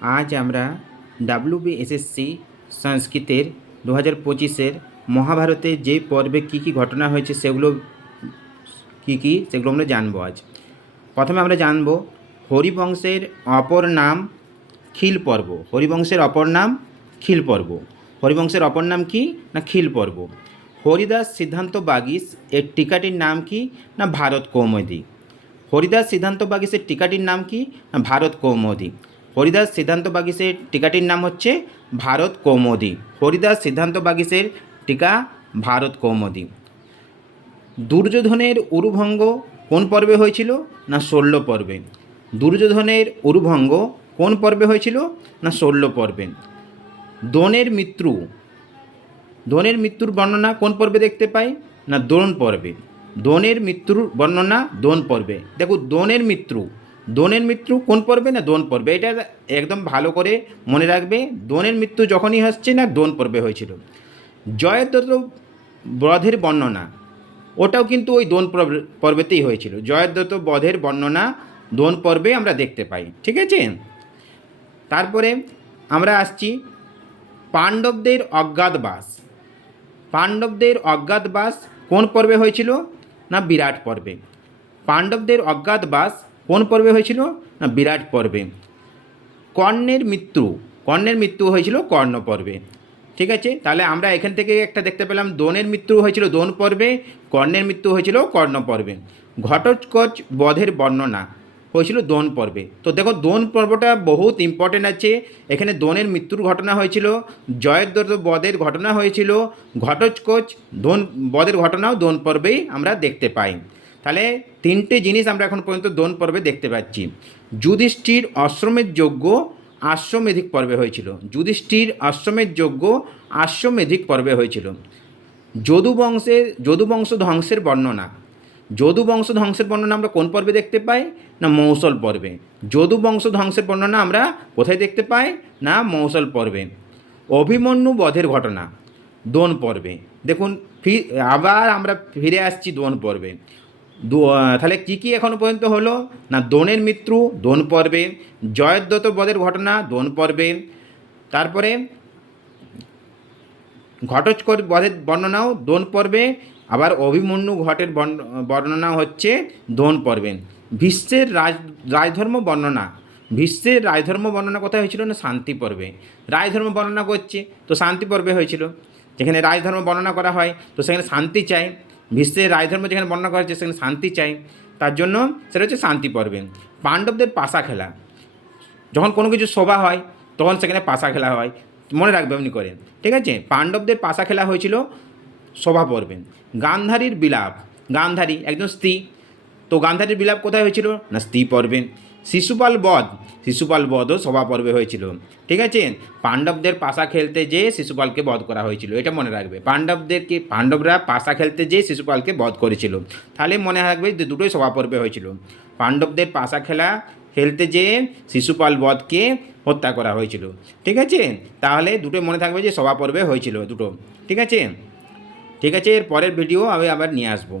আজ আমরা ডাব্লিউবিএসএসসি সংস্কৃতের 2025-এর মহাভারতের যে পর্বে কী কী ঘটনা হয়েছে সেগুলো আমরা জানবো আজ। প্রথমে আমরা জানব হরিবংশের অপর নাম খিল পর্ব। হরিবংশের অপর নাম খিল পর্ব। হরিবংশের অপর নাম কি না খিল পর্ব। হরিদাস সিদ্ধান্ত বাগীশ এর টিকাটির নাম কি না ভারত কৌমুদী। হরিদাস সিদ্ধান্ত বাগীশের টিকাটির নাম কি না ভারত কৌমুদী। হরিদাস সিদ্ধান্ত বাগীশের টিকাটির নাম হচ্ছে ভারত কৌমুদী। হরিদাস সিদ্ধান্ত বাগীশের টিকা ভারত কৌমুদী। দুর্যোধনের উরুভঙ্গ কোন পর্বে হয়েছিল না 16 পর্বে। দুর্যোধনের উরুভঙ্গ কোন পর্বে হয়েছিল না 16 পর্বে। দ্রোণের মৃত্যুর বর্ণনা কোন পর্বে দেখতে পাই না দ্রোণ পর্বে। দ্রোণের মৃত্যুর বর্ণনা দ্রোণ পর্বে। দেখো দ্রোণের মৃত্যু কোন পর্বে না দ্রোণ পর্বে। এটা একদম ভালো করে মনে রাখবে। দ্রোণের মৃত্যু যখনই হচ্ছে না দ্রোণ পর্বে হয়েছিল। জয়দ্রথ বধের বর্ণনা ওটাও কিন্তু ওই দ্রোণ পর্বেতেই হয়েছিল। জয়দ্রথ বধের বর্ণনা দ্রোণ পর্বে আমরা দেখতে পাই। ঠিক আছে, তারপরে আমরা আসছি পাণ্ডবদের অজ্ঞাতবাস। পাণ্ডবদের অজ্ঞাতবাস কোন পর্বে হয়েছিল না বিরাট পর্বে। পাণ্ডবদের অজ্ঞাতবাস কোন পর্বে হয়েছিল না বিরাট পর্বে। কর্ণের মৃত্যু হয়েছিল কর্ণ পর্বে। ঠিক আছে, তাহলে আমরা এখান থেকে একটা দেখতে পেলাম দ্রোণের মৃত্যু হয়েছিল দ্রোণ পর্বে, কর্ণের মৃত্যু হয়েছিল কর্ণ পর্বে। ঘটোৎকচ বধের বর্ণনা হয়েছিল দ্রোণ পর্বে। তো দেখো দ্রোণ পর্বটা বহুত ইম্পর্টেন্ট আছে। এখানে দ্রোণের মৃত্যুর ঘটনা হয়েছিল, জয়দ্রথ বধের ঘটনা হয়েছিল, ঘটোৎকচ বধের ঘটনাও দ্রোণ পর্বেই আমরা দেখতে পাই। তাহলে তিনটে জিনিস আমরা এখন পর্যন্ত দ্রোণ পর্বে দেখতে পাচ্ছি। যুধিষ্ঠির অশ্বমেধ যজ্ঞ আশ্বমেধিক পর্বে হয়েছিল। যুধিষ্ঠির অশ্বমেধ যজ্ঞ আশ্বমেধিক পর্বে হয়েছিল। যদুবংশ ধ্বংসের বর্ণনা আমরা কোন পর্বে দেখতে পাই না মৌসল পর্বে। যদুবংশ ধ্বংসের বর্ণনা আমরা কোথায় দেখতে পাই না মৌসল পর্বে। অভিমন্যু বধের ঘটনা দ্রোণ পর্বে। দেখুন আবার আমরা ফিরে আসছি দ্রোণ পর্বে। তাহলে কী এখনও পর্যন্ত হলো না দ্রোণের মৃত্যু দ্রোণ পর্বে, জয়দ্রথ বধের ঘটনা দ্রোণ পর্বে, তারপরে ঘটোৎকচ বধের বর্ণনাও দ্রোণ পর্বে, আবার অভিমন্যু ঘটের বর্ণনা হচ্ছে দ্রোণ পর্বে। ভীষ্মের রাজধর্ম বর্ণনা কোথায় হয়েছিল না শান্তি পর্বে। রাজধর্ম বর্ণনা করছে তো শান্তি পর্বে হয়েছিল। যেখানে রাজধর্ম বর্ণনা করা হয় তো সেখানে শান্তি চাই। ভীষ্মের রাজধর্ম যেখানে বর্ণনা করা হচ্ছে সেখানে শান্তি চাই, তার জন্য সেটা হচ্ছে শান্তি পর্বে। পাণ্ডবদের পাশা খেলা, যখন কোনো কিছু সভা হয় তখন সেখানে পাশা খেলা হয়, মনে রাখবে এমনি করে। ঠিক আছে, পাণ্ডবদের পাশা খেলা হয়েছিল সভা পর্বে। গান্ধারীর বিলাপ, গান্ধারী একজন স্ত্রী, তো গান্ধারীর বিলাপ কোথায় হয়েছিল না স্ত্রী পর্বে। শিশুপাল বধও সভা পর্বে হয়েছিল। ঠিক আছে, পাণ্ডবদের পাশা খেলতে যেয়ে শিশুপালকে বধ করা হয়েছিল, এটা মনে রাখবে। পাণ্ডবরা পাশা খেলতে যেয়ে শিশুপালকে বধ করেছিল, তাহলে মনে রাখবে যে দুটোই সভা পর্বে হয়েছিল। পাণ্ডবদের পাশা খেলতে যেয়ে শিশুপাল বধকে হত্যা করা হয়েছিল। ঠিক আছে, তাহলে দুটো মনে থাকবে যে সভা পর্বে হয়েছিল দুটো। ঠিক আছে, এর পরের ভিডিও আমি আবার নিয়ে আসবো।